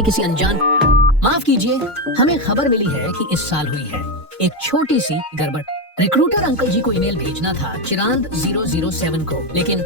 कि किसी अनजान, माफ कीजिए, हमें खबर मिली है कि इस साल हुई है एक छोटी सी गड़बड़। रिक्रूटर अंकल जी को ईमेल भेजना था चिरांद 007 को, लेकिन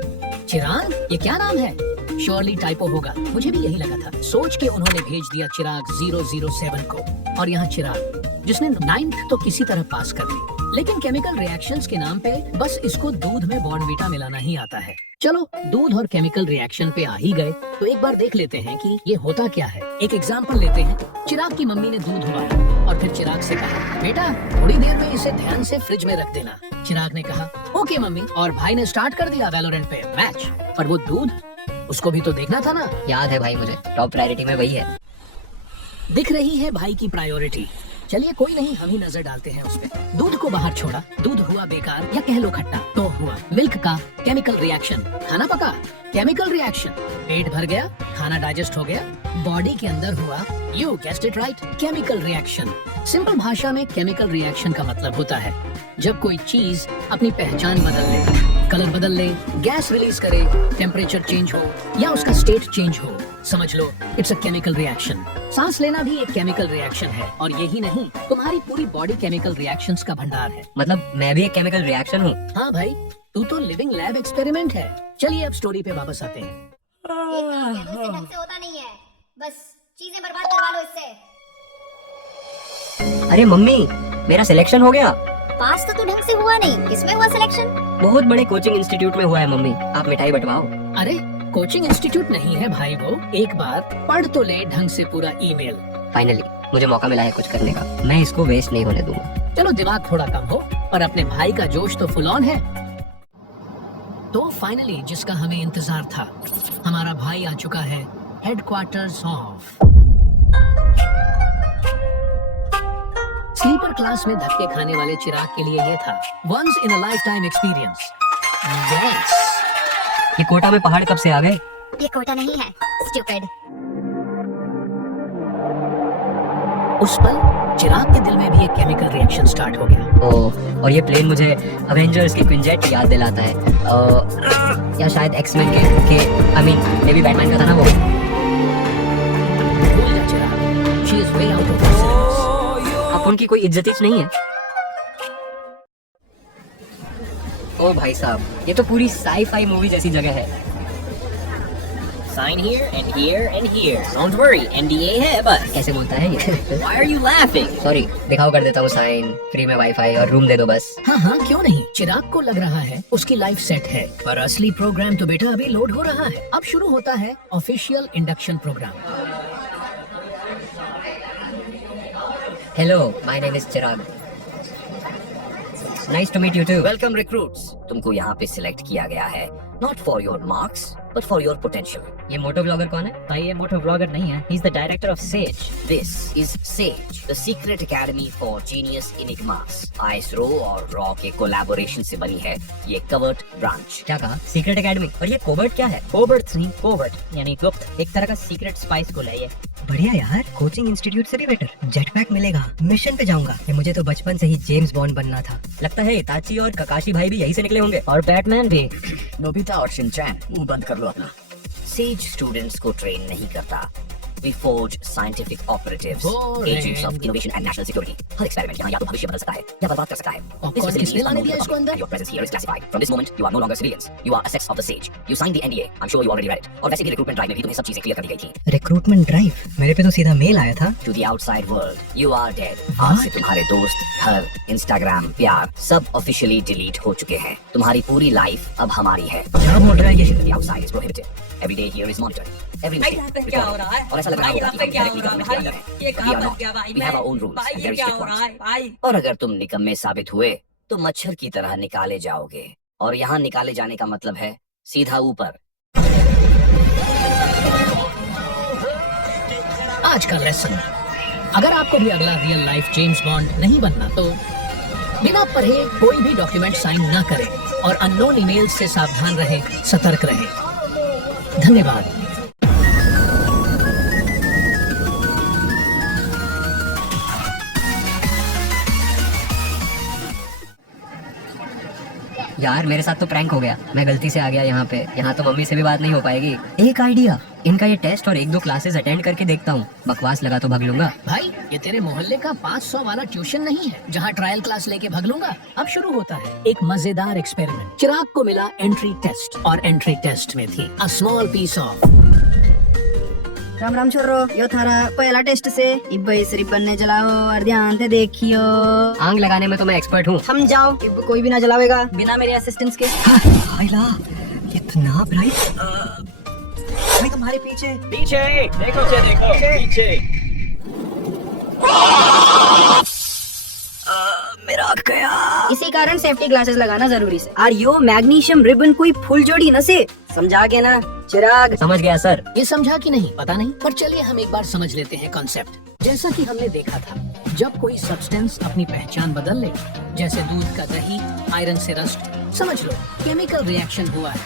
चिरांद ये क्या नाम है? श्योरली टाइपो होगा, मुझे भी यही लगा था। सोच के उन्होंने भेज दिया चिराग 007 को, और यहाँ चिराग जिसने 9th तो किसी तरह पास कर ली, लेकिन केमिकल रिएक्शंस के नाम पे बस इसको दूध में बॉर्नवीटा मिलाना ही आता है। चलो दूध और केमिकल रिएक्शन पे आ ही गए तो एक बार देख लेते हैं कि ये होता क्या है। एक एग्जांपल लेते हैं। चिराग की मम्मी ने दूध उबाला और फिर चिराग से कहा, बेटा थोड़ी देर में इसे ध्यान से फ्रिज में रख देना। चिराग ने कहा, ओके मम्मी, और भाई ने स्टार्ट कर दिया वैलोरेंट पे मैच। पर वो दूध, उसको भी तो देखना था ना। याद है भाई, मुझे टॉप प्रायोरिटी में वही है। दिख रही है भाई की प्रायोरिटी। चलिए कोई नहीं, हम ही नजर डालते हैं उस पे। दूध को बाहर छोड़ा, दूध हुआ बेकार या कह लो खट्टा, तो हुआ मिल्क का केमिकल रिएक्शन। खाना पका, केमिकल रिएक्शन। पेट भर गया, खाना डाइजेस्ट हो गया, बॉडी के अंदर हुआ, you guessed it right, chemical reaction. Simple भाषा में केमिकल रिएक्शन का मतलब होता है जब कोई चीज अपनी पहचान बदल ले, कलर बदल ले, गैस रिलीज करे, टेम्परेचर चेंज हो या उसका स्टेट चेंज हो, समझ लो इट्स अ केमिकल रिएक्शन। सांस लेना भी एक केमिकल रिएक्शन है, और यही नहीं, तुम्हारी पूरी बॉडी केमिकल रिएक्शंस का भंडार है। मतलब मैं भी एक केमिकल रिएक्शन हूँ? हाँ भाई, तू तो लिविंग लैब एक्सपेरिमेंट है। चलिए अब स्टोरी पे वापस आते हैं। इससे ढंग से होता नहीं है, बस चीजें बर्बाद करवा लो इससे। अरे मम्मी, मेरा सिलेक्शन हो गया। पास तो तू ढंग से हुआ नहीं, किसमें हुआ सिलेक्शन? बहुत बड़े कोचिंग इंस्टीट्यूट में हुआ है मम्मी, आप मिठाई बंटवाओ। अरे कोचिंग इंस्टीट्यूट नहीं है भाई वो, एक बार पढ़ तो ले ढंग से पूरा ईमेल। फाइनली मुझे मौका मिला है कुछ करने का, मैं इसको वेस्ट नहीं होने दूंगा। चलो दिमाग थोड़ा कम हो, पर अपने भाई का जोश तो फुल ऑन है। तो फाइनली जिसका हमें इंतजार था, हमारा भाई आ चुका है हेडक्वार्टर्स ऑफ। स्लीपर क्लास में धक्के खाने वाले चिराग के लिए ये था once in a lifetime experience. Yes, ये कोटा में पहाड़ कब से आ गए? ये कोटा नहीं है, स्टूपिड। उस पल चिराग के दिल में भी एक केमिकल रिएक्शन स्टार्ट हो गया। और ये प्लेन मुझे अवेंजर्स की क्विंजेट याद दिलाता है, या शायद एक्समैन के I mean may be Batman का था ना वो। भूल जा Chirag, she is way out of her syllabus. अब उनकी कोई इज्जत ही नहीं है। ओ भाई साहब, ये तो पूरी साई-फाई मूवी जैसी जगह है। Sign here and here and here. Don't worry, NDA है बस। कैसे बोलता है ये? Why are you laughing? Sorry, दिखाओ कर देता हूँ साइन, फ्री में वाईफाई और रूम दे दो बस। हाँ हाँ क्यों नहीं। चिराग को लग रहा है उसकी लाइफ सेट है, पर असली प्रोग्राम तो बेटा अभी लोड हो रहा है। अब शुरू होता है official induction program. Hello, my name is Chirag. Nice to meet you too. Welcome recruits. तुमको यहाँ पे सिलेक्ट किया गया है not for your marks but for your potential. ये मोटो ब्लॉगर कौन है? भाई ये मोटो ब्लॉगर नहीं है, he is the director of says. This is Sage, the secret academy for genius enigmas. ISRO और रॉ के कोलैबोरेशन से बनी है ये कवर्ट ब्रांच। क्या कहा? Secret academy. और ये कोबर्ट क्या है? कोबर्ट नहीं, कोवर्ट यानी गुप्त, एक तरह का सीक्रेट स्पाइस स्कूल है ये। बढ़िया यार, कोचिंग इंस्टीट्यूट से भी बेटर। जेटपैक मिलेगा, मिशन पे जाऊंगा। ये मुझे तो बचपन से ही जेम्स बॉन्ड बनना था। लगता है इताची और ककाशी भाई भी यहीं से निकले होंगे। और बैटमैन भी। नोबिता और शिनचैन, मुंह बंद कर लो अपना। सेज स्टूडेंट्स को ट्रेन नहीं करता। We forge scientific operatives, Boring. agents of innovation and national security. Her experiment यहाँ या तो भविष्य बदल सकता है या बर्बाद कर सकता है। और This कौन facility किसने is लाने unknown दिया to the इसको public, अंदर? and your presence here is classified. From this moment, you are no longer civilians. You are assets of the Sage. You signed the NDA. I'm sure you already read it. और वैसे भी recruitment drive में भी तुम्हें सब चीजें clear कर दी गई थी। Recruitment drive? मेरे पे तो सीधा मेल आया था। To the outside world, you are dead. आज से तुम्हारे दोस्त, घर, इंस्टाग्राम, प्यार सब officially delete हो चुके हैं। तुम्हारी पूरी लाइफ अब हमारी है। क्या बोल रहा है ये? The outside is prohibited. Every day here is monitored. Every mistake क्या हो recorded. रहा है? और ऐसा लग रहा भाई, होगा यहाँ पे कि क्या हम हो directly रहा है? government के अंदर हैं। ये We कहाँ are फंस not. गया भाई We मैं? have our own rules भाई and ये very क्या strict हो रहा ones. है भाई? और अगर तुम निकम्मे साबित हुए तो मच्छर की तरह निकाले जाओगे, और यहाँ निकाले जाने का मतलब है सीधा ऊपर। आज का लेसन, अगर आपको भी अगला रियल लाइफ जेम्स बॉन्ड नहीं बनना तो बिना पढ़े कोई भी डॉक्यूमेंट साइन ना करें और अननोन ईमेल से सावधान रहें, सतर्क रहें। धन्यवाद। यार मेरे साथ तो प्रैंक हो गया, मैं गलती से आ गया यहाँ पे। यहाँ तो मम्मी से भी बात नहीं हो पाएगी। एक आइडिया, इनका ये टेस्ट और 1-2 क्लासेस अटेंड करके देखता हूँ, बकवास लगा तो भाग लूंगा। भाई ये तेरे मोहल्ले का 500 वाला ट्यूशन नहीं है जहाँ ट्रायल क्लास लेके भाग लूंगा। अब शुरू होता है एक मजेदार एक्सपेरिमेंट। चिराग को मिला एंट्री टेस्ट और एंट्री टेस्ट में थी a small piece of. Ram Ram छोरो, यो थारा पहला टेस्ट से इब इस रिबन ने जलाओ और ध्यान से देखियो। आग लगाने में तो मैं एक्सपर्ट हूँ। समझाओ, इब कोई भी ना जलावेगा बिना मेरे असिस्टेंस के। कितना ब्राइट। मैं तुम्हारे पीछे। मेरा आग गया। इसी कारण सेफ्टी ग्लासेस लगाना जरूरी है। और यो मैग्नीशियम रिबन कोई फुल जोड़ी न से, समझा के ना चिराग? समझ गया सर। ये समझा कि नहीं पता नहीं, पर चलिए हम एक बार समझ लेते हैं कॉन्सेप्ट। जैसा कि हमने देखा था, जब कोई सब्सटेंस अपनी पहचान बदल ले, जैसे दूध का दही आयरन से रस्ट, समझ लो केमिकल रिएक्शन हुआ है।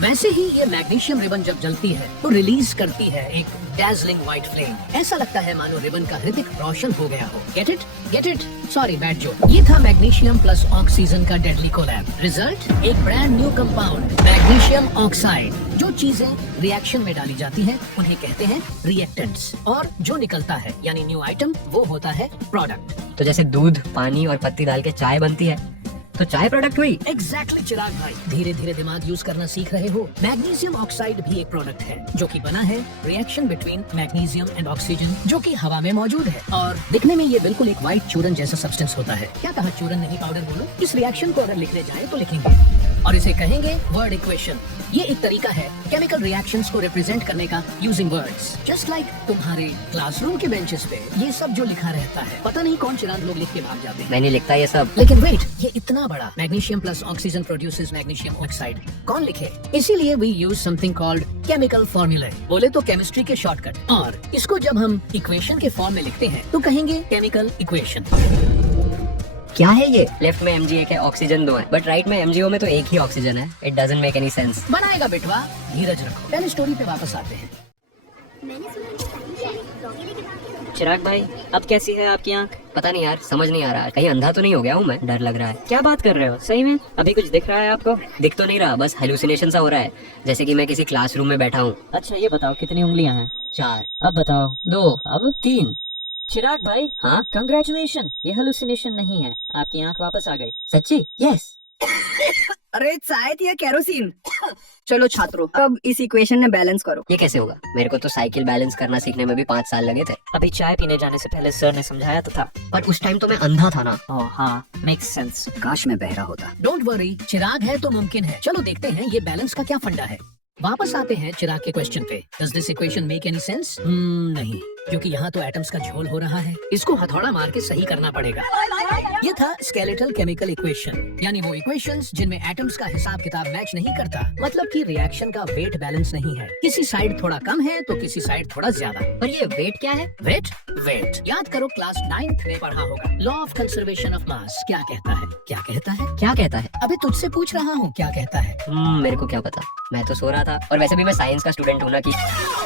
वैसे ही ये मैग्नीशियम रिबन जब जलती है तो रिलीज करती है एक डैzzling व्हाइट फ्लेम। ऐसा लगता है मानो रिबन का हृदय रोशन हो गया हो। Get it? Get it? Sorry bad joke. ये था मैग्नीशियम प्लस ऑक्सीजन का डेडली कोलैब। रिजल्ट एक brand new compound magnesium oxide. जो चीजें रिएक्शन में डाली जाती हैं उन्हें कहते हैं रिएक्टेंट्स, और जो निकलता है यानी न्यू आइटम वो होता है प्रोडक्ट। तो जैसे दूध, पानी और पत्ती डाल के चाय बनती है, तो चाय प्रोडक्ट हुई। एग्जैक्टली चिराग भाई, धीरे धीरे दिमाग यूज करना सीख रहे हो। मैग्नीशियम ऑक्साइड भी एक प्रोडक्ट है जो कि बना है reaction between magnesium and oxygen, जो कि हवा में मौजूद है। और दिखने में ये बिल्कुल एक व्हाइट चूरन जैसा सब्सटेंस होता है। क्या कहा, चूरन नहीं पाउडर बोलो। इस रिएक्शन को अगर लिखने जाए तो लिखेंगे और इसे कहेंगे वर्ड इक्वेशन। ये एक तरीका है केमिकल रिएक्शंस को रिप्रेजेंट करने का यूजिंग वर्ड्स। जस्ट लाइक तुम्हारे क्लासरूम के बेंचेस पे ये सब जो लिखा रहता है, पता नहीं कौन चिराग लोग लिख के भाग जाते हैं। मैंने लिखता ये सब। लेकिन वेट, ये इतना बड़ा magnesium plus oxygen produces magnesium oxide, कौन लिखे? इसीलिए we use something called chemical formula, बोले तो केमिस्ट्री के शॉर्टकट। और इसको जब हम इक्वेशन के फॉर्म में लिखते हैं तो कहेंगे केमिकल इक्वेशन। क्या है ये? लेफ्ट में MgA है, ऑक्सीजन 2 है, बट राइट में MgO में तो एक ही ऑक्सीजन है। It doesn't make any sense. बनाएगा बेटवा, धीरज रखो। पहले स्टोरी पे वापस आते हैं। चिराग भाई, अब कैसी है आपकी आंख? पता नहीं यार, समझ नहीं आ रहा, कहीं अंधा तो नहीं हो गया हूँ मैं? डर लग रहा है। क्या बात कर रहे हो, सही में? अभी कुछ दिख रहा है आपको? दिख तो नहीं रहा, बस हेलुसिनेशन सा हो रहा है, जैसे कि मैं किसी क्लासरूम में बैठा हूँ। अच्छा ये बताओ, कितनी उंगलियां हैं? 4, अब बताओ। 2, अब 3। चिराग भाई, हाँ कंग्रेचुलेशन, ये हेलुसिनेशन नहीं है, आपकी आंख वापस आ गई। सच्ची? यस। अरे चाय थी या केरोसिन? चलो छात्रों, अब इस इक्वेशन में बैलेंस करो। ये कैसे होगा? मेरे को तो साइकिल बैलेंस करना सीखने में भी 5 साल लगे थे। अभी चाय पीने जाने से पहले सर ने समझाया तो था। पर उस टाइम तो मैं अंधा था ना। ओह हाँ, मेक्स सेंस। काश मैं बहरा होता। डोंट वरी, चिराग है तो मुमकिन है। चलो देखते हैं ये बैलेंस का क्या फंडा है। वापस आते हैं चिराग के क्वेश्चन पे। Does this equation make any sense? नहीं, क्योंकि यहाँ तो एटम्स का झोल हो रहा है। इसको हथौड़ा मार के सही करना पड़ेगा। ये था स्केलेटल केमिकल इक्वेशन, यानी वो इक्वेशंस जिनमें एटम्स का हिसाब किताब मैच नहीं करता, मतलब कि रिएक्शन का वेट बैलेंस नहीं है। किसी साइड थोड़ा कम है तो किसी साइड थोड़ा ज्यादा। पर ये वेट क्या है? वेट याद करो, क्लास 9th में पढ़ा होगा। Law of conservation of mass क्या कहता है? क्या कहता है? क्या कहता है? अबे तुझसे पूछ रहा हूँ, क्या कहता है? मेरे को क्या पता, मैं तो सो रहा था, और वैसे भी मैं साइंस का स्टूडेंट हूँ ना। कि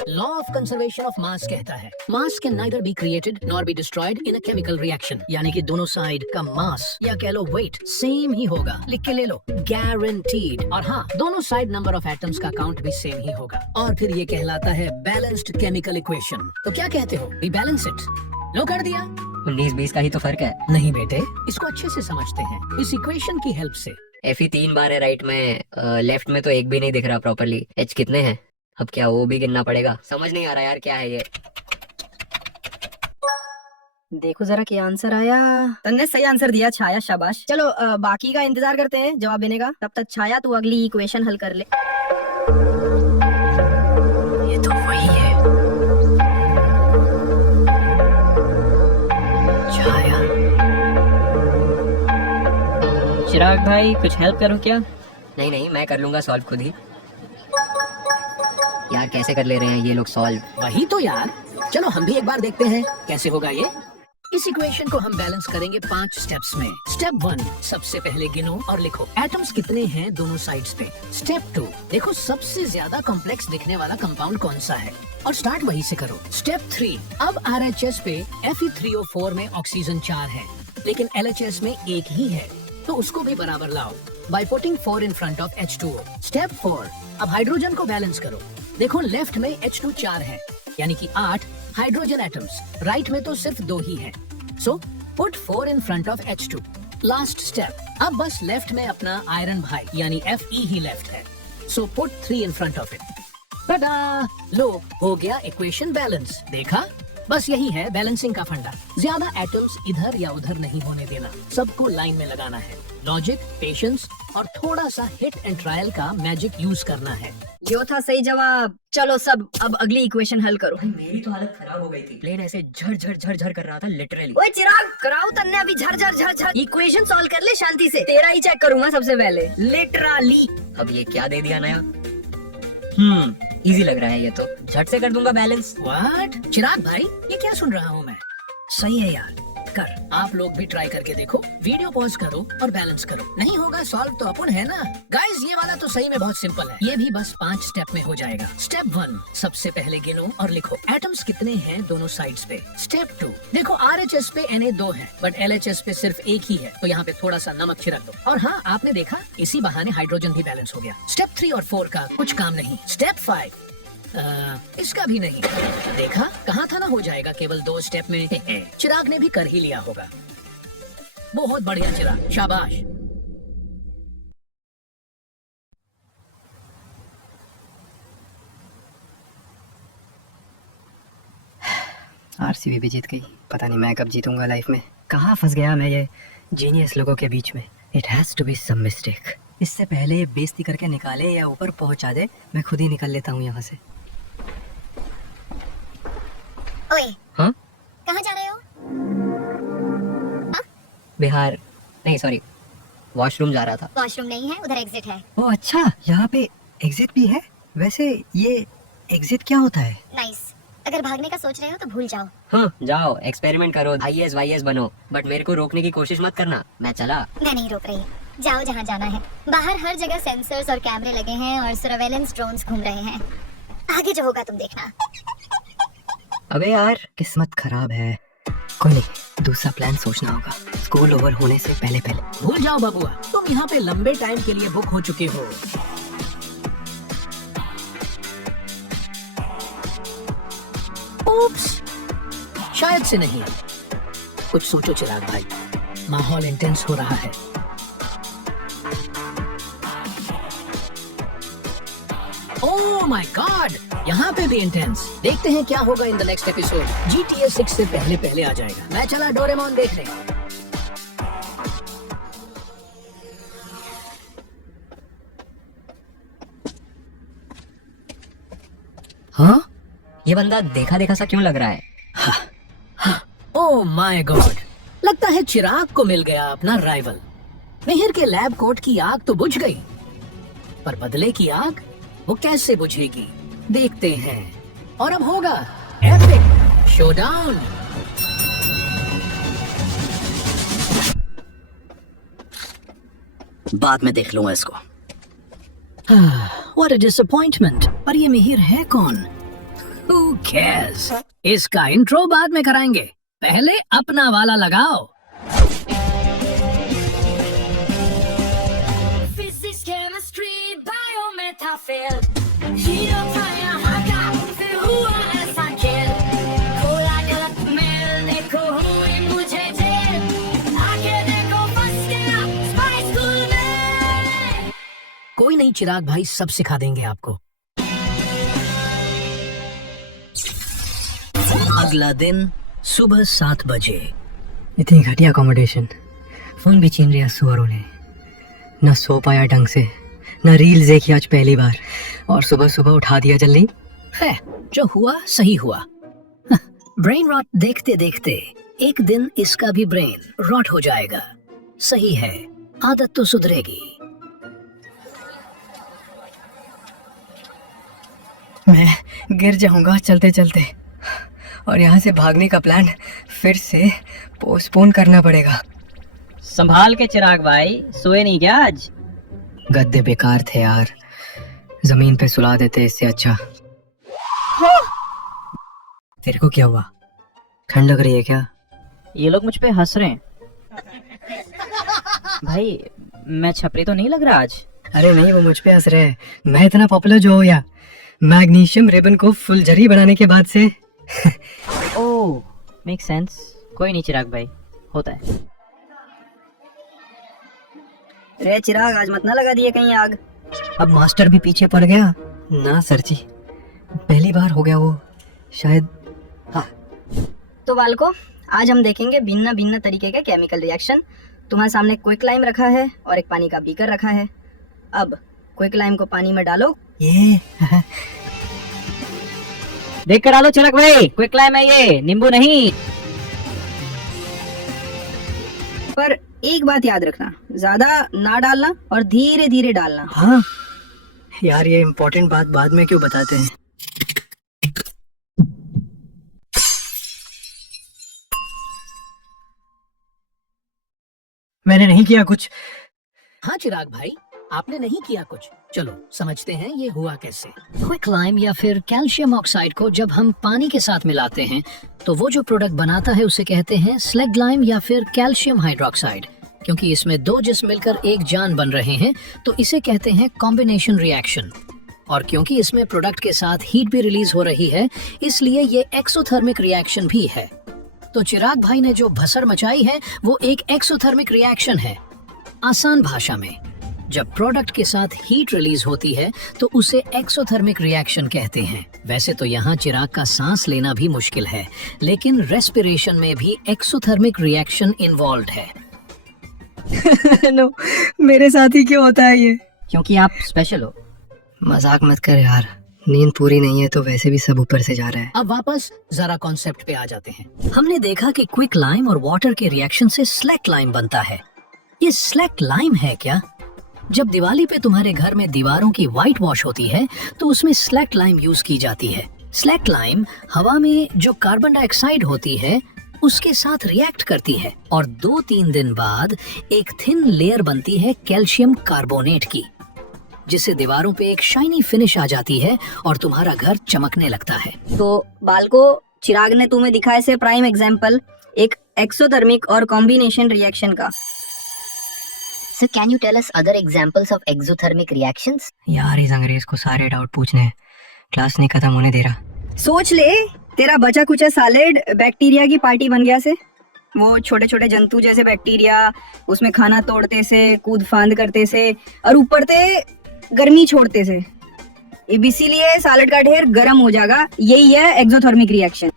law of conservation of mass कहता है मास can neither be created nor be destroyed in a chemical reaction, यानी कि दोनों साइड का मास या कह लो वेट सेम ही होगा। लिख के ले लो, गारंटीड। और हाँ, दोनों साइड नंबर ऑफ एटम्स का काउंट भी सेम ही होगा। और फिर ये कहलाता है बैलेंस्ड केमिकल इक्वेशन। तो क्या कहते हो? We balance it. लो कर दिया। 19-20 का ही तो फर्क है। नहीं बेटे, इसको अच्छे से समझते हैं इस इक्वेशन की हेल्प से। Fe 3 बार है राइट में, लेफ्ट में तो एक भी नहीं दिख रहा प्रॉपर्ली। H कितने हैं? अब क्या वो भी गिनना पड़ेगा? समझ नहीं आ रहा यार, क्या है ये? देखो जरा क्या आंसर आया। तन्ने सही आंसर दिया छाया, शाबाश। चलो बाकी का इंतजार करते हैं जवाब देने का। तब तक छाया तू अगली इक्वेशन हल कर ले। ये तो वही है, छाया। चिराग भाई, कुछ हेल्प करूं क्या? नहीं, मैं कर लूंगा सॉल्व खुद ही। यार कैसे कर ले रहे हैं ये लोग सॉल्व? वही तो यार, चलो हम भी एक बार देखते हैं कैसे होगा ये। इस इक्वेशन को हम बैलेंस करेंगे 5 स्टेप्स में। स्टेप 1, सबसे पहले गिनो और लिखो एटम्स कितने हैं दोनों साइड्स पे। स्टेप 2, देखो सबसे ज्यादा कॉम्प्लेक्स दिखने वाला कंपाउंड कौन सा है और स्टार्ट वहीं से करो। स्टेप 3, अब RHS पे Fe3O4 में ऑक्सीजन 4 है, लेकिन LHS में 1 ही है, तो उसको भी बराबर लाओ। by putting 4 in front of H2O. Step 4. अब हाइड्रोजन को बैलेंस करो। देखो लेफ्ट में H2 4 है, यानी कि 8 हाइड्रोजन एटम्स। राइट में तो सिर्फ 2 ही हैं। So put 4 in front of H2. Last step. अब बस लेफ्ट में अपना आयरन भाई यानी Fe ही लेफ्ट है। So put 3 in front of it. टा लो, हो गया इक्वेशन बैलेंस। देखा, बस यही है बैलेंसिंग का फंडा। ज्यादा एटम्स इधर या उधर नहीं होने देना, सबको लाइन में लगाना है। लॉजिक, पेशेंस और थोड़ा सा हिट एंड ट्रायल का मैजिक यूज करना है। यो था सही जवाब। चलो सब अब अगली इक्वेशन हल करो। भाई मेरी तो हालत खराब हो गई थी। प्लेन ऐसे झर झर झर झर कर रहा था लिटरली। ओए चिराग, कराओ तन्ने अभी झर झर झर झर। इक्वेशन सॉल्व कर ले शांति से। तेरा ही चेक करूंगा सबसे पहले, लिटरली। अब ये क्या दे दिया नया? इजी लग रहा है ये तो। झट से कर दूंगा बैलेंस। व्हाट? चिराग भाई, ये क्या सुन रहा हूँ मैं? सही है यार, कर। आप लोग भी ट्राई करके देखो। वीडियो पॉज करो और बैलेंस करो। नहीं होगा सॉल्व तो अपन है ना। गाइस, ये वाला तो सही में बहुत सिंपल है। ये भी बस 5 स्टेप में हो जाएगा। स्टेप 1, सबसे पहले गिनो और लिखो एटम्स कितने हैं दोनों साइड्स पे। स्टेप 2, देखो RHS पे Na 2 है, बट LHS पे सिर्फ 1 ही है, तो यहाँ पे थोड़ा सा नमक छिड़क दो। और हाँ, आपने देखा, इसी बहाने हाइड्रोजन भी बैलेंस हो गया। स्टेप 3 और 4 का कुछ काम नहीं। स्टेप 5, इसका भी नहीं। देखा, कहा था ना हो जाएगा केवल 2 स्टेप में। चिराग ने भी कर ही लिया होगा। बहुत बढ़िया चिराग, शाबाश। आरसीबी भी जीत गई। पता नहीं मैं कब जीतूंगा लाइफ में। कहाँ फंस गया मैं ये जीनियस लोगों के बीच में। It has to be some mistake. इससे पहले ये बेइज्जती करके निकाले या ऊपर पहुंचा दे, मैं खुद ही निकल लेता हूँ यहाँ से। ओए, हाँ? कहाँ जा रहे हो? बिहार नहीं, सॉरी, वॉशरूम जा रहा था। वॉशरूम नहीं है, उधर एग्जिट है। ओ अच्छा, यहाँ पे एग्जिट भी है। वैसे ये एग्जिट क्या होता है? नाइस। अगर भागने का सोच रहे हो तो भूल जाओ। हाँ, जाओ एक्सपेरिमेंट करो, IAS वाईएस बनो, बट मेरे को रोकने की कोशिश मत करना। मैं चला। मैं नहीं रोक रही, जाओ जहाँ जाना है। बाहर हर जगह सेंसर्स और कैमरे लगे हैं और सर्वेलेंस ड्रोन्स घूम रहे हैं। आगे जो होगा तुम देखना। अबे यार, किस्मत खराब है। कोई नहीं, दूसरा प्लान सोचना होगा। स्कूल ओवर होने से पहले पहले। भूल जाओ बबुआ, तुम यहाँ पे लंबे टाइम के लिए बुक हो चुके हो। उप्स, शायद से नहीं। कुछ सोचो चिराग भाई, माहौल इंटेंस हो रहा है। ओह माय गॉड, यहाँ पे भी इंटेंस। देखते हैं क्या होगा in the next episode. GTA 6 से पहले पहले आ जाएगा। मैं चला डोरेमोन देखने। हाँ, ये बंदा देखा देखा सा क्यों लग रहा है? ओह माय गॉड, लगता है चिराग को मिल गया अपना राइवल। मिहिर के लैब कोट की आग तो बुझ गई, पर बदले की आग वो कैसे बुझेगी, देखते हैं। और अब होगा एपिक शोडाउन। बाद में देख लूंगा इसको। What a disappointment। पर ये मिहिर है कौन? Who cares? इसका इंट्रो बाद में कराएंगे, पहले अपना वाला लगाओ। Physics, chemistry, biometaphyl. हीरो था यहाँ का, फिर हुआ ऐसा खेल। खोला गलत मेल, देखो हुई मुझे जेल। आके देखो फंस गया स्पाई स्कूल में। कोई नहीं चिराग भाई, सब सिखा देंगे आपको। अगला दिन सुबह 7 बजे। इतनी घटिया अकोमोडेशन, फोन भी छीन लिया सुअरों ने। न सो पाया ढंग से, न रील्स देखी आज पहली बार, और सुबह सुबह उठा दिया जल्दी। है, जो हुआ सही हुआ। ब्रेन रॉट देखते देखते एक दिन इसका भी ब्रेन रॉट हो जाएगा। सही है, आदत तो सुधरेगी। मैं गिर जाऊंगा चलते चलते, और यहाँ से भागने का प्लान फिर से पोस्टपोन करना पड़ेगा। संभाल के चिराग भाई, सोए नहीं क्या आज? गद्दे बेकार थे यार, जमीन पे सुला देते इससे अच्छा। तेरे को क्या हुआ? ठंड लग रही है क्या? ये लोग मुझ पे हंस रहे हैं। भाई मैं छपरी तो नहीं लग रहा आज? अरे नहीं, वो मुझ पे हंस रहे हैं। मैं इतना पॉपुलर जो हो या मैग्नीशियम रिबन को फुलझड़ी बनाने के बाद से। ओह, मेक सेंस। कोई नहीं चिराग भाई, होता है। रे चिराग, आज मत ना लगा दिए कहीं आग। अब मास्टर भी पीछे पड़ गया ना सर जी, पहली बार हो गया वो शायद। हाँ, तो बालको, आज हम देखेंगे भिन्न भिन्न तरीके के केमिकल रिएक्शन। तुम्हारे सामने क्विकलाइम रखा है और एक पानी का बीकर रखा है। अब क्विकलाइम को पानी में डालो। ये देख कर डालो चिराग भाई, क्विकलाइम है ये, नींबू नहीं। पर एक बात याद रखना, ज्यादा ना डालना और धीरे धीरे डालना। हाँ यार, ये इम्पोर्टेंट बात बाद में क्यों बताते हैं। मैंने नहीं किया कुछ। हाँ चिराग भाई, आपने नहीं किया कुछ। चलो समझते हैं ये हुआ कैसे। क्विकलाइम या फिर कैल्शियम ऑक्साइड को जब हम पानी के साथ मिलाते हैं तो वो जो प्रोडक्ट बनाता है उसे कहते हैं स्लेगलाइम या फिर कैल्शियम हाइड्रोक्साइड। क्योंकि इसमें दो जिस्म मिलकर एक जान बन रहे हैं तो इसे कहते हैं कॉम्बिनेशन रिएक्शन। और क्योंकि इसमें प्रोडक्ट के साथ हीट भी रिलीज हो रही है, इसलिए ये एक्सोथर्मिक रिएक्शन भी है। तो चिराग भाई ने जो भसड़ मचाई है वो एक एक्सोथर्मिक रिएक्शन है। आसान भाषा में, जब प्रोडक्ट के साथ हीट रिलीज होती है तो उसे एक्सोथर्मिक रिएक्शन कहते हैं। वैसे तो यहाँ चिराग का सांस लेना भी मुश्किल है, लेकिन रेस्पिरेशन में भी एक्सोथर्मिक रिएक्शन इन्वॉल्व है। नो, मेरे साथ ही क्यों होता है ये? क्योंकि आप स्पेशल हो। मजाक मत कर यार, नींद पूरी नहीं है तो वैसे भी सब ऊपर से जा रहा है। अब वापस जरा कॉन्सेप्ट पे आ जाते हैं। हमने देखा कि क्विक लाइम और वाटर के रिएक्शन से स्लैक लाइम बनता है। ये स्लैक लाइम है क्या? जब दिवाली पे तुम्हारे घर में दीवारों की व्हाइट वॉश होती है तो उसमें स्लैक लाइम यूज की जाती है। स्लैक लाइम हवा में जो कार्बन डाइऑक्साइड होती है उसके साथ रिएक्ट करती है और 2-3 दिन बाद एक थिन लेयर बनती है कैल्शियम कार्बोनेट की, जिससे दीवारों पे एक शाइनी फिनिश आ जाती है और तुम्हारा घर चमकने लगता है। तो बालको, चिराग ने तुम्हें दिखाया से प्राइम एग्जाम्पल एक एक्सोथर्मिक और कॉम्बिनेशन रिएक्शन का। So can you tell us other examples of exothermic reactions? यार इस अंग्रेज को सारे डाउट पूछने हैं, क्लास नहीं खत्म होने दे रहा। सोच ले, तेरा बचा कुचा सैलेड बैक्टीरिया की पार्टी बन गया से। वो छोटे छोटे जंतु जैसे बैक्टीरिया उसमें खाना तोड़ते से, कूद फांद करते से और ऊपर से गर्मी छोड़ते से। इसीलिए सैलेड का ढेर गर्म हो जाएगा। यही है एक्सोथर्मिक रिएक्शन।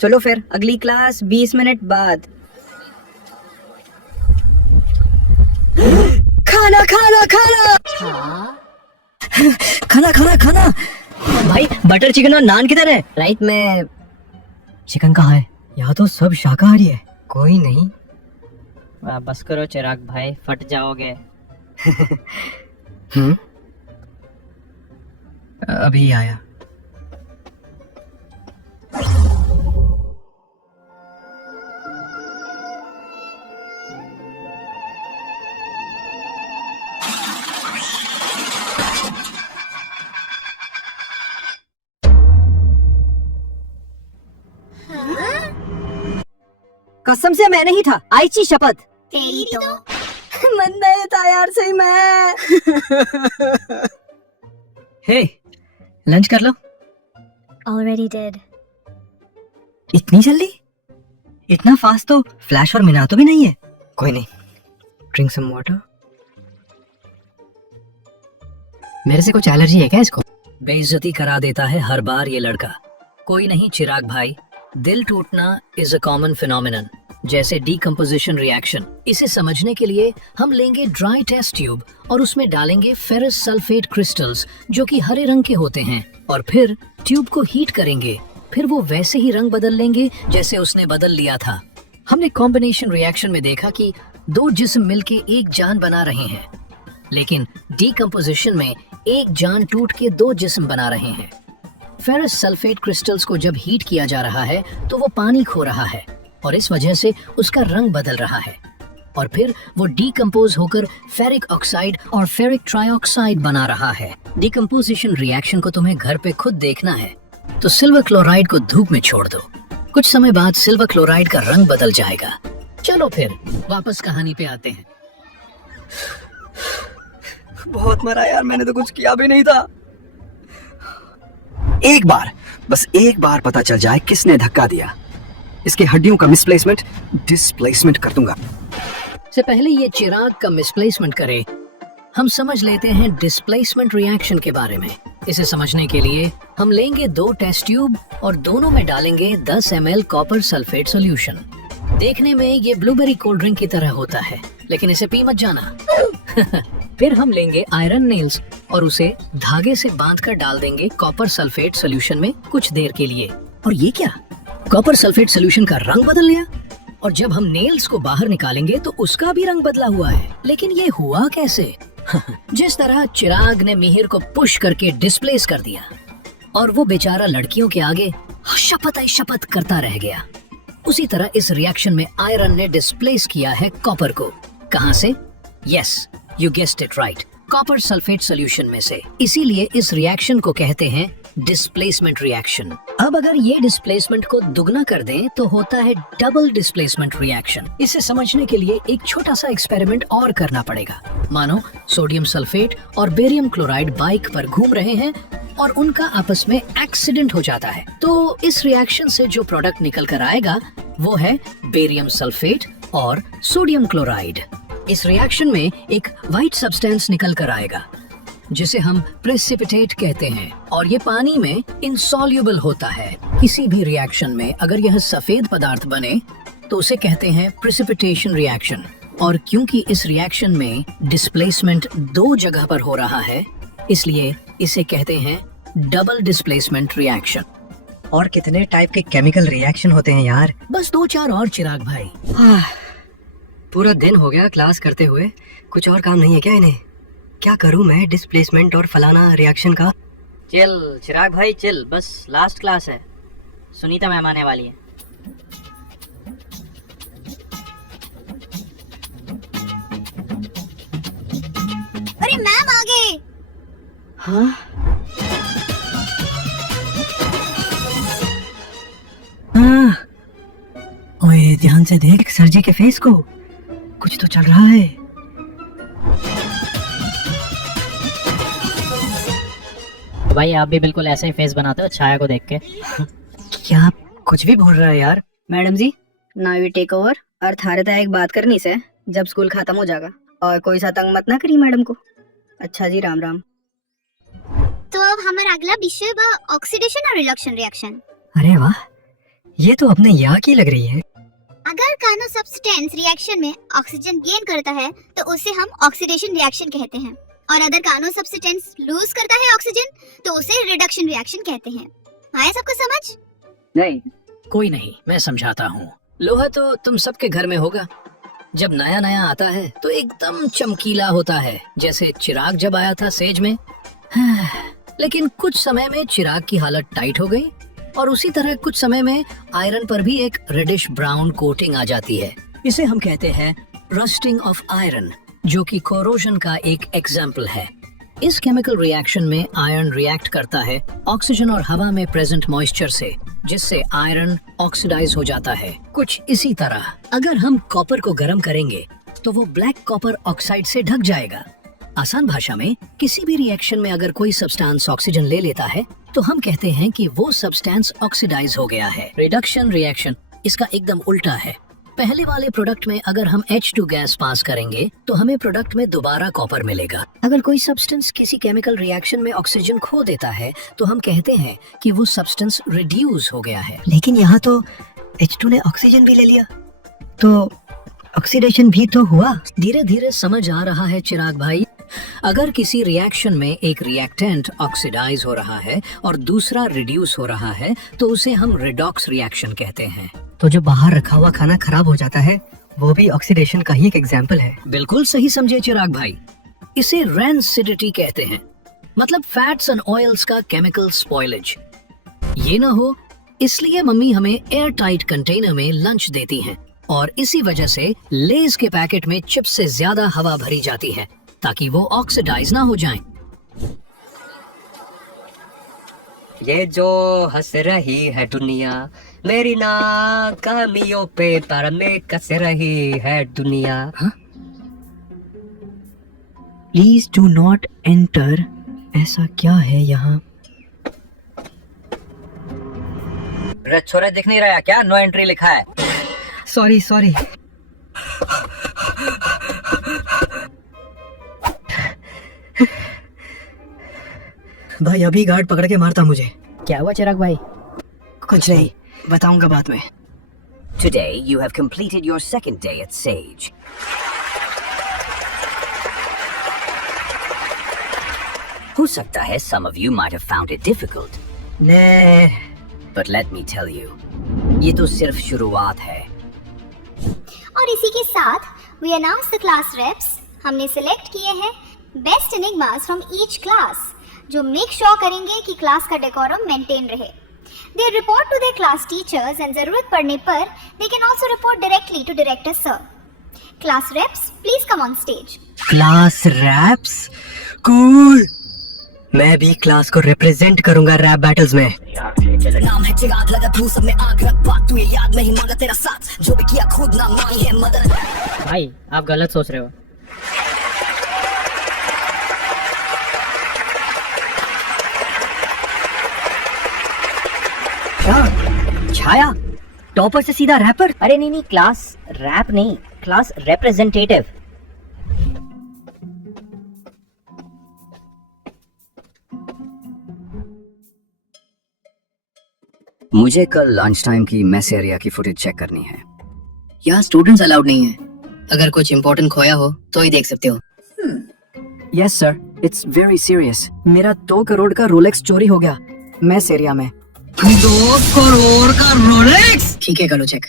चलो फिर अगली क्लास 20 मिनट बाद। खाना खाना खाना खाना खाना खाना। भाई बटर चिकन और नान किधर है? राइट में। चिकन कहाँ है? यहाँ तो सब शाकाहारी है। कोई नहीं। बस करो चिराग भाई, फट जाओगे। अभी आया। कसम से मैं नहीं था, आईची शपथ। तेरी तो मन नहीं था यार, सही मैं। हे, लंच कर लो। already did. इतनी जल्दी? इतना फास्ट तो फ्लैश और मिनातो भी नहीं है। कोई नहीं, ड्रिंक सम वाटर। मेरे से कुछ एलर्जी है क्या इसको? बेइज्जती करा देता है हर बार ये लड़का। कोई नहीं चिराग भाई, दिल टूटना इज अ कॉमन फिनोमिनन, जैसे डीकम्पोजिशन रिएक्शन। इसे समझने के लिए हम लेंगे ड्राई टेस्ट ट्यूब और उसमें डालेंगे फेरस सल्फेट क्रिस्टल्स जो कि हरे रंग के होते हैं, और फिर ट्यूब को हीट करेंगे। फिर वो वैसे ही रंग बदल लेंगे जैसे उसने बदल लिया था। हमने कॉम्बिनेशन रिएक्शन में देखा कि दो जिस्म मिलके एक जान बना रहे हैं, लेकिन डीकम्पोजिशन में एक जान टूट के दो जिस्म बना रहे हैं। फेरस सल्फेट क्रिस्टल्स को जब हीट किया जा रहा है तो वो पानी खो रहा है और इस वजह से उसका रंग बदल रहा है, और फिर वो डीकम्पोज होकर फेरिक ऑक्साइड और फेरिक ट्राइऑक्साइड बना रहा है। डीकम्पोजिशन रिएक्शन को तुम्हें घर पे खुद देखना है तो सिल्वर क्लोराइड को धूप में छोड़ दो। कुछ समय बाद सिल्वर क्लोराइड का रंग बदल जाएगा। चलो फिर वापस कहानी पे आते हैं। बहुत मरा यार, मैंने तो कुछ किया भी नहीं था। एक बार, बस एक बार पता चल जाए किसने धक्का दिया, इसके हड्डियों का मिसप्लेसमेंट डिस्प्लेसमेंट कर दूंगा। से पहले ये चिराग का मिसप्लेसमेंट करे, हम समझ लेते हैं डिस्प्लेसमेंट रिएक्शन के बारे में। इसे समझने के लिए हम लेंगे 2 टेस्ट ट्यूब और दोनों में डालेंगे 10 ml कॉपर सल्फेट सॉल्यूशन। देखने में ये ब्लूबेरी कोल्ड ड्रिंक की तरह होता है, लेकिन इसे पी मत जाना। फिर हम लेंगे आयरन नेल्स और उसे धागे से बांधकर डाल देंगे कॉपर सल्फेट सॉल्यूशन में कुछ देर के लिए। और ये क्या, कॉपर सल्फेट सॉल्यूशन का रंग बदल गया और जब हम नेल्स को बाहर निकालेंगे तो उसका भी रंग बदला हुआ है। लेकिन ये हुआ कैसे? जिस तरह चिराग ने मिहिर को पुश करके डिस्प्लेस कर दिया और वो बेचारा लड़कियों के आगे शपथ करता रह गया, उसी तरह इस रिएक्शन में आयरन ने डिस्प्लेस किया है कॉपर को। कहां से? Yes, you guessed it right, copper sulphate solution में से। इसीलिए इस रिएक्शन को कहते हैं डिस्प्लेसमेंट रिएक्शन। अब अगर ये डिस्प्लेसमेंट को दुगना कर दें तो होता है डबल डिस्प्लेसमेंट रिएक्शन। इसे समझने के लिए एक छोटा सा एक्सपेरिमेंट और करना पड़ेगा। मानो सोडियम सल्फेट और बेरियम क्लोराइड बाइक पर घूम रहे हैं और उनका आपस में एक्सीडेंट हो जाता है, तो इस रिएक्शन से जो प्रोडक्ट निकल कर आएगा वो है बेरियम सल्फेट और सोडियम क्लोराइड। इस रिएक्शन में एक व्हाइट सब्सटेंस निकल कर आएगा जिसे हम प्रेसिपिटेट कहते हैं और ये पानी में इंसॉल्युबल होता है। किसी भी रिएक्शन में अगर यह सफेद पदार्थ बने तो उसे कहते हैं प्रेसिपिटेशन रिएक्शन। और क्योंकि इस रिएक्शन में डिस्प्लेसमेंट 2 जगह पर हो रहा है, इसलिए इसे कहते हैं डबल डिस्प्लेसमेंट रिएक्शन। और कितने टाइप के केमिकल रिएक्शन होते हैं यार? बस 2-4 और चिराग भाई। पूरा दिन हो गया क्लास करते हुए, कुछ और काम नहीं है क्या इन्हें? क्या करूं मैं डिस्प्लेसमेंट और फलाना रिएक्शन का? चिल चिराग भाई चिल, बस लास्ट क्लास है, सुनीता मैम आने वाली है। अरे मैम आ गए। हाँ? हाँ। ओए ध्यान से देख सर जी के फेस को, कुछ तो चल रहा है। भाई आप भी बिल्कुल ऐसे ही फेस बनाते हो छाया को देख के। क्या कुछ भी बोल रहा है यार? Madam ji, now you take over. और थारे ता एक बात करनी से जब स्कूल खत्म हो जाएगा, और कोई सा तंग मत ना करी मैडम को। अच्छा जी, राम राम। तो अब हमारा अगला विषय बा ऑक्सीडेशन और रिडक्शन रिएक्शन। अरे वाह, ये तो अपने यहाँ की लग रही है। अगर कानो सब्सटेंस रिएक्शन में ऑक्सीजन गेन करता है तो उसे हम ऑक्सीडेशन रिएक्शन कहते हैं, और अगर कानो सब्सटेंस लूज करता है ऑक्सीजन तो उसे रिडक्शन रिएक्शन कहते हैं। आया सबको समझ? नहीं, कोई नहीं, मैं समझाता हूँ। लोहा तो तुम सबके घर में होगा। जब नया नया आता है तो एकदम चमकीला होता है, जैसे चिराग जब आया था सेज में। लेकिन कुछ समय में चिराग की हालत टाइट हो गई और उसी तरह कुछ समय में आयरन पर भी एक रेडिश ब्राउन कोटिंग आ जाती है। इसे हम कहते हैं रस्टिंग ऑफ आयरन, जो कि कोरोजन का एक एग्जाम्पल है। इस केमिकल रिएक्शन में आयरन रिएक्ट करता है ऑक्सीजन और हवा में प्रेजेंट मॉइस्चर से, जिससे आयरन ऑक्सीडाइज हो जाता है। कुछ इसी तरह अगर हम कॉपर को गर्म करेंगे तो वो ब्लैक कॉपर ऑक्साइड से ढक जाएगा। आसान भाषा में, किसी भी रिएक्शन में अगर कोई सब्सटेंस ऑक्सीजन ले लेता है तो हम कहते हैं कि वो सब्सटेंस ऑक्सीडाइज हो गया है। रिडक्शन रिएक्शन इसका एकदम उल्टा है। पहले वाले प्रोडक्ट में अगर हम H2 गैस पास करेंगे तो हमें प्रोडक्ट में दोबारा कॉपर मिलेगा। अगर कोई सब्सटेंस किसी केमिकल रिएक्शन में ऑक्सीजन खो देता है तो हम कहते हैं कि वो सब्सटेंस रिड्यूस हो गया है। लेकिन यहाँ तो H2 ने ऑक्सीजन भी ले लिया, तो ऑक्सीडेशन भी तो हुआ। धीरे धीरे समझ आ रहा है चिराग भाई। अगर किसी रिएक्शन में एक रिएक्टेंट ऑक्सीडाइज हो रहा है और दूसरा रिड्यूस हो रहा है तो उसे हम रिडॉक्स रिएक्शन कहते हैं। तो जो बाहर रखा हुआ खाना खराब हो जाता है वो भी ऑक्सीडेशन का ही एक एग्जाम्पल है। बिल्कुल सही समझे चिराग भाई। इसे रैंसिडिटी कहते हैं, मतलब फैट्स एंड ऑयल्स का केमिकल स्पॉइलेज। ये ना हो इसलिए मम्मी हमें एयर टाइट कंटेनर में लंच देती हैं और इसी वजह से लेज के पैकेट में चिप्स से ज्यादा हवा भरी जाती है ताकि वो ऑक्सीडाइज ना हो जाएं। ये जो हंस रही है दुनिया मेरी नाकामियों पे पर में कस रही है दुनिया। हाँ? Please do not enter. ऐसा क्या है यहाँ? छोरे दिख नहीं रहा क्या? नो एंट्री लिखा है। Sorry sorry. भाई अभी गार्ड पकड़ के मारता मुझे। क्या हुआ चिराग भाई? कुछ नहीं, बताऊंगा बाद में। Today you have completed your second day at Sage. हो सकता है some of you might have found it difficult. ने But let me tell you, ये तो सिर्फ शुरुआत है। और इसी के साथ we announce the class reps. हमने सिलेक्ट किए हैं best enigmas from each class, जो मेक श्योर करेंगे कि क्लास का डेकोरम मेंटेन रहे। They report to their class teachers and जरूरत पड़ने पर they can also report directly to director sir. Class reps, please come on stage. Class reps? Cool. मैं भी क्लास को रिप्रेजेंट करूंगा रैप बैटल्स में। नाम है चिराग, लगा तू सब में आग रख, बात तू ये याद नहीं, मांगा तेरा साथ, जो भी किया खुद ना मांगी है मदद। भाई आप गलत सोच रहे हो। क्या छाया टॉपर से सीधा रैपर? अरे नहीं नहीं, क्लास रैप नहीं, क्लास रिप्रेजेंटेटिव। मुझे कल लंच टाइम की मेस एरिया की फुटेज चेक करनी है। यहाँ स्टूडेंट्स अलाउड नहीं है। अगर कुछ इम्पोर्टेंट खोया हो तो ही देख सकते हो। Yes sir, it's very serious. मेरा 2 करोड़ का रोलेक्स चोरी हो गया मैस एरिया में। 2 करोड़ का रोलेक्स? ठीक है, करो चेक।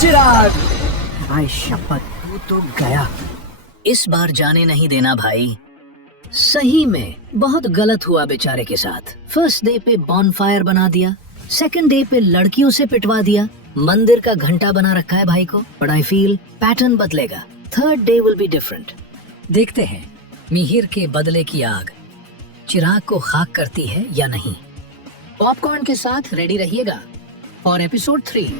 चिराग, भाई शपथ तू तो गया। इस बार जाने नहीं देना भाई। सही में बहुत गलत हुआ बेचारे के साथ। फर्स्ट डे पे बॉनफायर बना दिया, सेकंड डे पे लड़कियों से पिटवा दिया, मंदिर का घंटा बना रखा है भाई को। बट आई फील पैटर्न बदलेगा। Third day will be different. देखते हैं मिहिर के बदले की आग चिराग को खाक करती है या नहीं। पॉपकॉर्न के साथ रेडी रहिएगा फॉर एपिसोड 3।